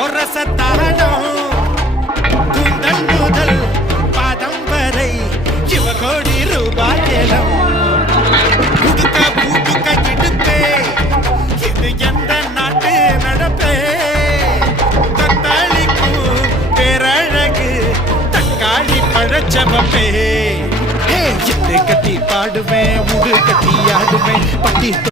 கொரசத்தாடம் கூந்தல் முதல் பாதம் வரை சிவகோடி ரூபாயலம் குடுக்க பூட்டுக்க இடுப்பே இது எந்த நாட்டு நடப்பே தத்தாளிக்கும் பேரழகு தக்காளி பழச்சவப்பே கட்டி பாடுவேன் உடு கட்டி ஆடுவேன் பட்டி